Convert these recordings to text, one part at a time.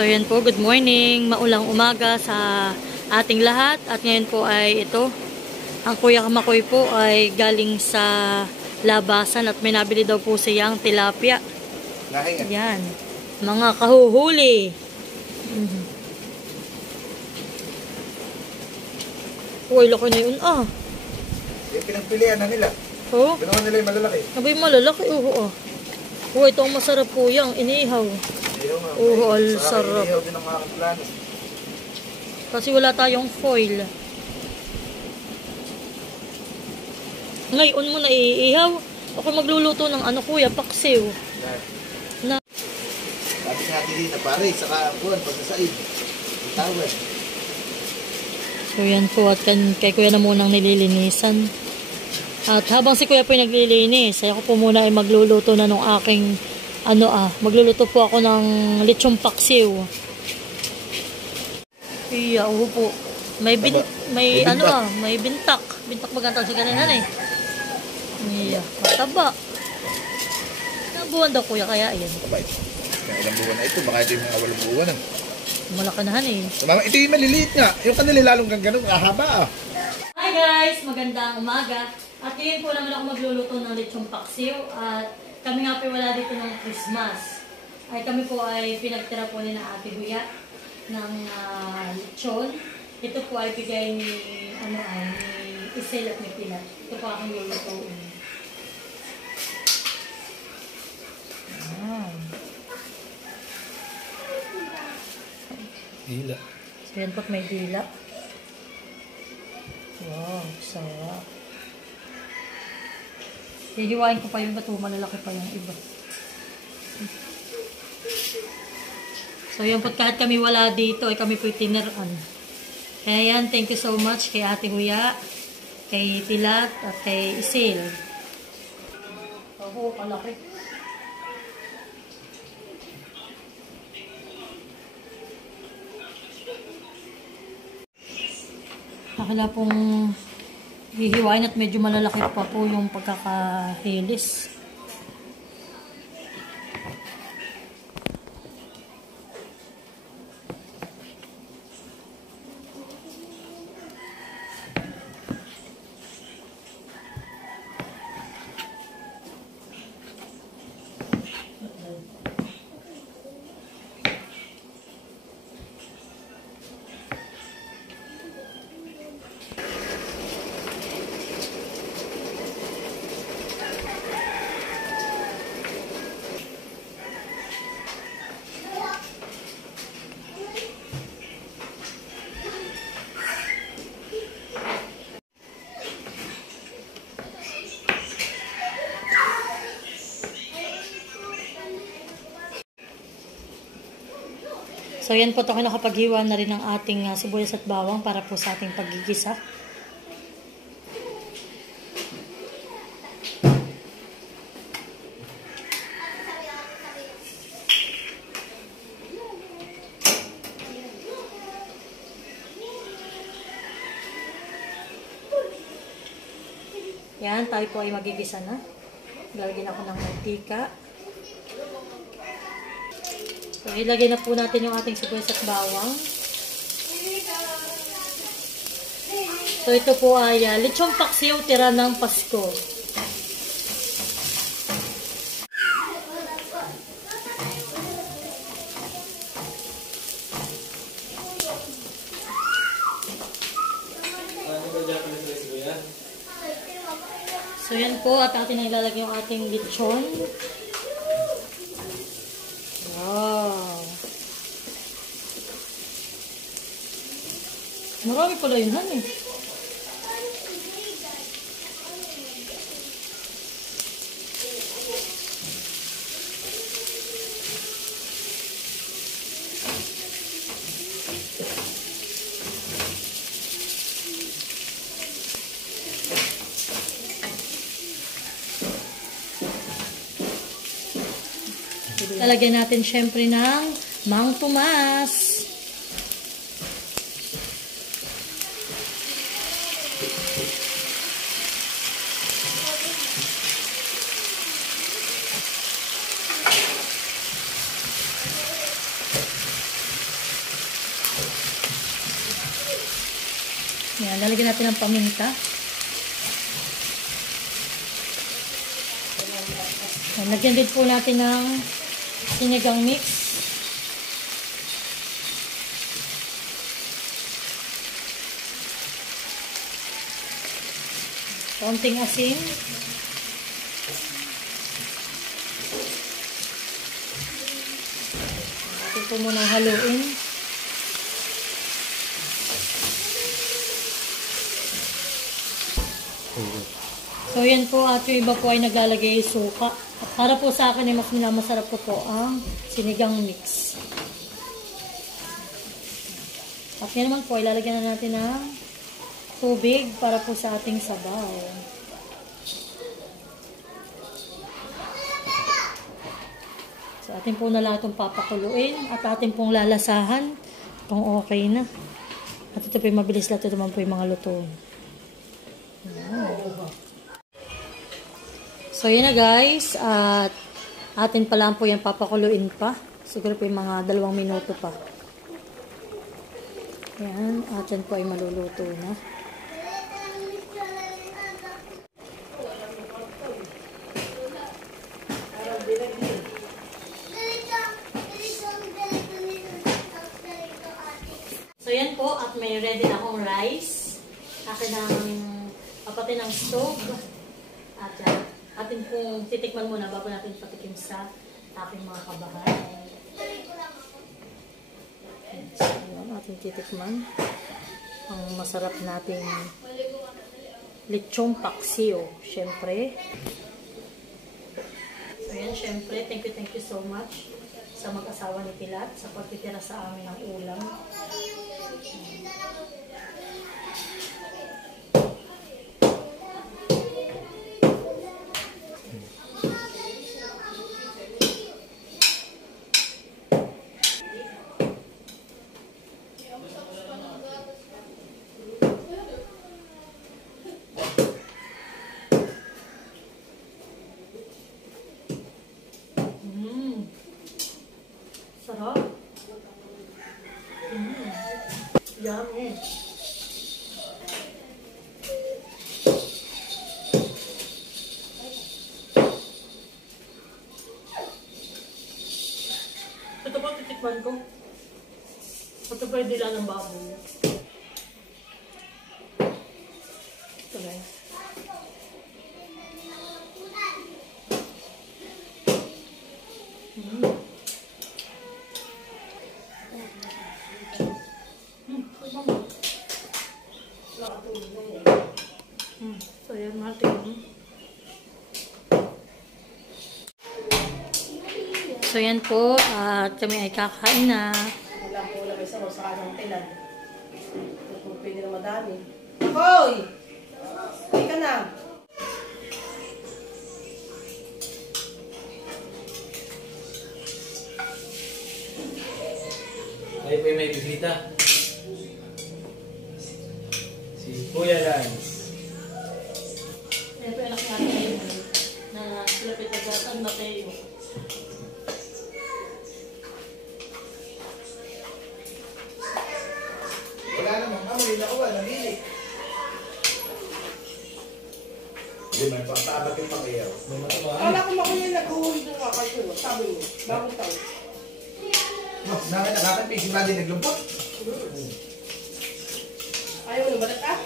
So yan po, good morning, maulang umaga sa ating lahat. At ngayon po ay ito, ang Kuya Makoy po ay galing sa labasan at may nabili daw po siyang tilapia. Yan, mga kahuhuli. Uy, laki na yun ah. Yung pinagpilian na nila. Oh? Ginawa nila yung malalaki. Abay, malalaki. Oo. Uy, ito ang masarap po yung inihaw. Oo, al sarap. Inihaw din ang mga plano. Kasi wala tayong foil. Ngayon mo na iihaw. Ako magluluto ng ano kuya, paksiw. Na. Sabi sa natin dito pare, saka buwan, pagsasaid. Tawad. So yan po at kay kuya na munang nililinisan. At habang si kuya po yung naglilinis, ako po muna ay magluluto na ng aking magluluto po ako ng lechong paksiw. Iya, po. May bintak. Bintak magantag si kaninan eh. Iya, mataba. Ilang buwan daw kuya kaya yan? Abay, ilang buwan na ito, baka ito yung mga walang buwan ah. Malakanahan eh. Ito yung maliliit nga. Yung kanila lalong ganun, ahaba ah. Hi guys! Magandang umaga. At ngayon po naman ako magluluto ng lechong paksiw. At kami nga po wala dito ng Christmas. Ay kami po ay pinagtira po ni na Ate Huya ng lechon. Ito po ay bigay ni Isel at ni Pilat. Ito po aking lulutuin. Dila. So yan po't may dila. Wow, sarap. Hihiwain ko pa yung bato, malalaki pa yung iba. So yan po't kahit kami wala dito, ay kami po'y tineran. Kaya yan, thank you so much kay Ate Huya, kay Pilat, at kay Isil. Oo, kalaki. Akala pong hihiwain at medyo malalaki pa po yung pagkakahilis. So yan po ito, nakapaghiwa na rin ang ating sibuyas at bawang para po sa ating paggigisa. Yan, tayo po ay magigisa na. Lalagyan ako ng mantika. So, ilagay na po natin yung ating sibuyas at bawang. So, ito po ay lechong paksiw, tira ng Pasko. So, yan po at atin na ilalagay yung ating lechon. Wow. Marami pala yun, eh. Lalagyan natin syempre ng Mang Tomas. lalagyan natin ng paminta. Lagyan din po natin ng sinigang mix. Kaunting asin. Natin po muna haluin. So yan po at yung iba po ay naglalagay suka. At para po sa akin ay mas minamasarap ko po ang sinigang mix. At yan naman po ay lalagyan na natin ng tubig para po sa ating sabaw. So atin po na lahat itong papakuluin at atin pong lalasahan kung okay na. At ito po yung mabilis lahat. Ito naman po yung mga luto. So, yun na guys. At atin pa lang po yan papakuluin pa. Siguro po yung mga 2 minuto pa. Yan. At yan po ay maluluto na. So, yan po. At may ready na akong rice. Akin ng papati ng stove. At yan. Atin pong titikman muna bago natin patikim sa aking mga kabahay. So, ating titikman ang masarap nating lechong paksiw. Syempre. So, yan. Syempre, thank you so much sa mag-asawa ni Pilat sa pagtitira sa amin ng ulam. Sarap. Yummy. Ito po titikman ko. Ito po yung dila ng baboy. Ito guys. So yan natin. So yan po at kami ay kakain na. Wala po lang isa sa kanang tilan. Kung pwede na madami. Hoy! Ay ka na! Ay po may bisita. Si Kuya Lance. Ayan po yung anak natin na lapit na gatan Mateo. Wala namang amoy na uwan, nagilik. Hindi, may pagtabak yung pakiyaw. May mataba. Kala ko makuya nag-uwi ng kakasyo. Sabi mo, bagong taon. Nakakapis, si Buddy naglumpot. Ayaw mo na balat ah?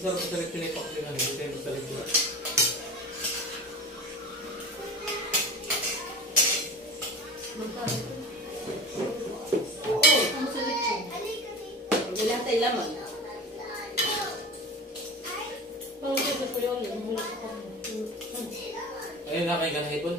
Sarap sa talit pinipak din ano. Hindi tayo sa talit pinipak. Oo. Ano sa lechon? Wala tayo laman. Parang ito po yun. Yung Ayun, nakain ka na hipon.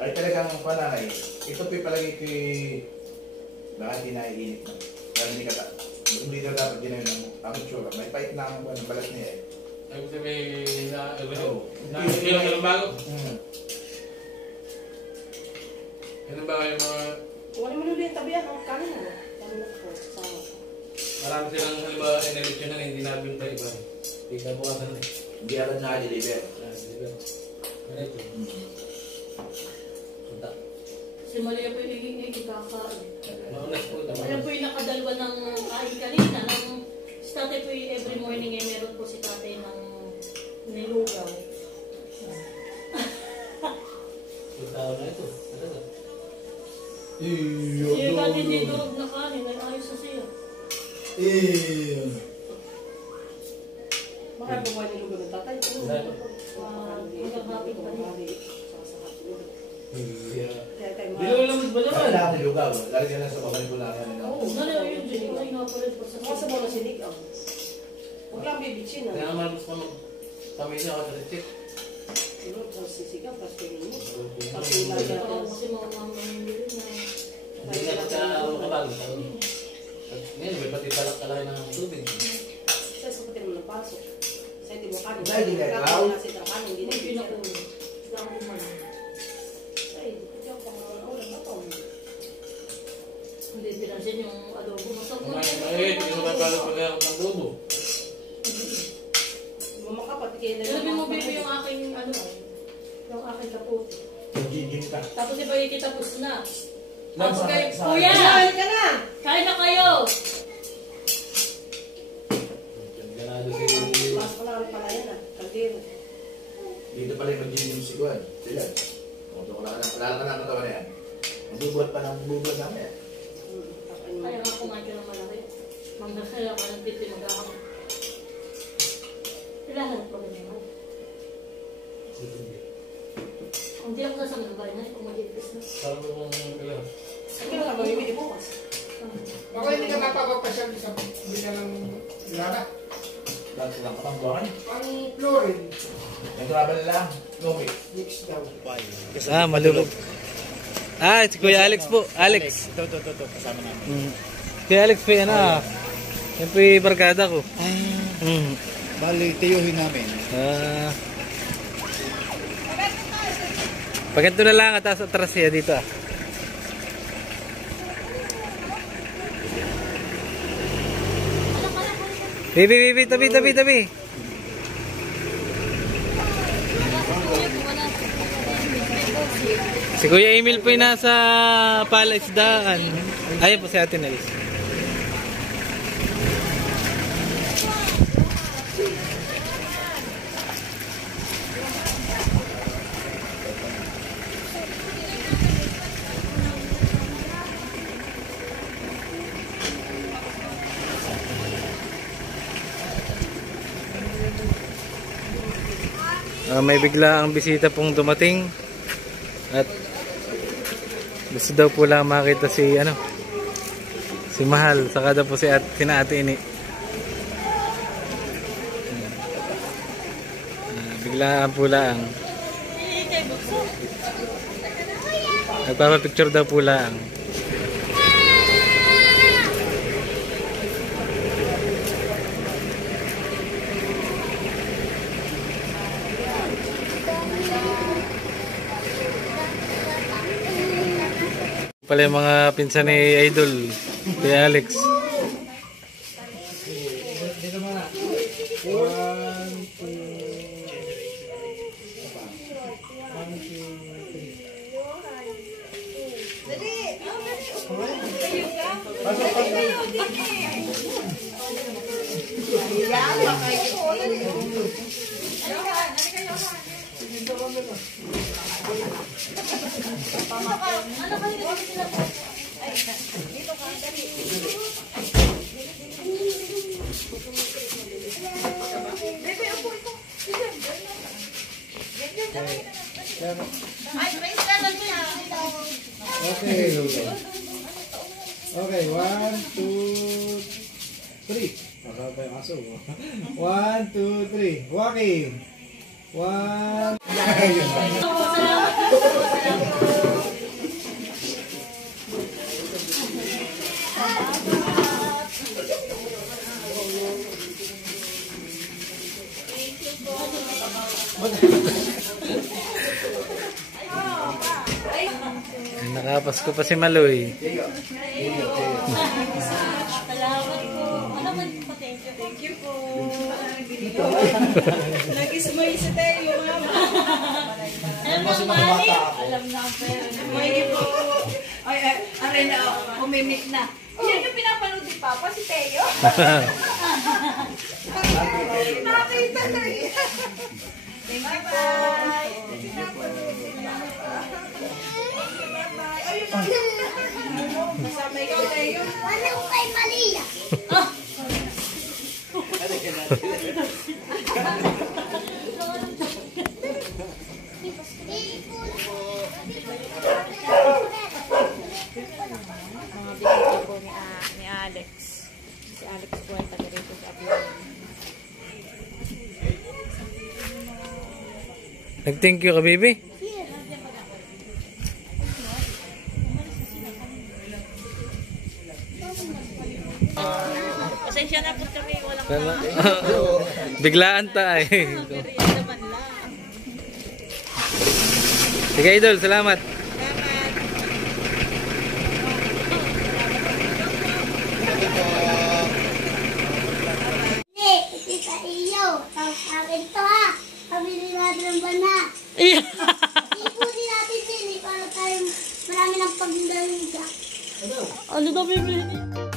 Ay talagang panay. Ito po palagi ko baka hindi naiinit na. Pero hindi na dapat ginayon ng amateur. May fight na ang balat niya eh. Ay, kasi may Oo. Ilang bago? Hmm. Ilang bago yung mga... Wala mo nuli yung tabi ah. Kanin mo. Kanin mo po. Sama. Marami silang halimbawa energy na hindi nabinta iba. Hindi ka bukasan eh. Hindi agad na-deliver. Diba? Ganito. Punta. Si Malia po yung higing kakain. Maunas po ito. Alam po yung nakadalwa ng kain kanina. Si tatay po yung every morning meron po si tatay ng nilugaw. Yung tao na ito. Ano na? Yung tatay hindi durog na kanin, nag-ayos sa siya. Baka buwan yung lugar ng tatay. Hanggang hapit pa rin. Kaya tayo Bilo lamad ba naman? Wala akong nilugaw. Lalagyan lang sa babalik ko lang yan. Oo. Nalaw yung dyan, yung ay nga pala po sa Masa mo na sinig ang. Huwag lang bibitsin Kaya ah. malas pa mag-pamilya ka sa receipt. Sino ang sisigaw, tapos tingin mo. Tapos Hindi ilagyan Ito natin. kasi mga mamamili na. na magkakabago. Ngayon, may pati talak kalay ng tubig. Sa sapatin mo ng pasok. Sa hindi mo kanin. Dahil di ka Kaya na sita kanin, hindi na Hindi ibigyan. pinakulo. Hindi ako kumain. Ay, ikaw pa mga ulan na to. Hindi pinansin yung adobo. Masarap mo. Mahit, hindi mo mapapalap pag-aakot ng bubo. Mumakapat, kaya na Sabi mo, baby, yung aking ano, yung aking kaputi. Gigim ka. Tapos iba yung kita po snacks. Tapos Sa- kayo, sa- kuya! Kain ka na! Kain na kayo! Ganado si... Mas pala pala yan ah. Kaldero. Dito pala yung mag-gigim si Juan. Sila. Kung wala ka na katawan na yan. Magbubuhat pa ng bubuhat namin. Kaya nga kumain ka ng malaki. Manggasaya ka ng titi mag-ahang. Ilahanap ko rin naman. Hindi ako sasama ng bahay na kung mag-ibis na. Parang kung kailan. Hindi ka ba bibili bukas? Baka hindi ka napapapasya sa bila ng lada. Dahil silang katambuhan. Ang flooring, Yung travel lang. Lomi. mix daw. Malubog. Si Kuya Alex po. Alex. Ito. Kasama namin. Kuya Alex po yan yan po yung barkada ko. Bali, tiyuhin namin. Pagkanto na lang at atras siya dito Bibi, tabi. Si Kuya Emil po yung nasa palaisdaan. Ayun po si Ate Nels. May bigla ang bisita pong dumating at gusto daw po lang makita si Mahal, saka daw po si Ate Ini. Biglaan po lang. Nagpapapicture daw po lang. Pala yung mga pinsan ni Idol, kay Alex. Dito muna. 1, 2, 1, 2, 3. Nakaka pa yung aso. 1, 2, 3. Walking. 1. Nakapasko pa si Maloy. Salamat po. Ano ba? Thank you po. Nag-ismoy si Teo, mama. Alam mo, Mali? Alam na ang pera. May po. Ay, aray na, umimik na. Yan yung pinapanood ni Papa, si Teo. Nakita na yan. Thank you po. Bye-bye. Ayun, kasama ikaw, Teo. Ano kay Malia? Mga binigay po ni Alex. Si Alex po ay taga rito sa Abiyan. Nag-thank you ka, baby. Pasensya na po kami, walang Biglaan tayo. merienda man lang. Sige, idol, salamat. Hindi, iti sa iyo. Tapos akin to ha. Pabili natin ng bana. Ipunin natin din. Para tayo marami ng pagdalaga. Ano daw bibili niya?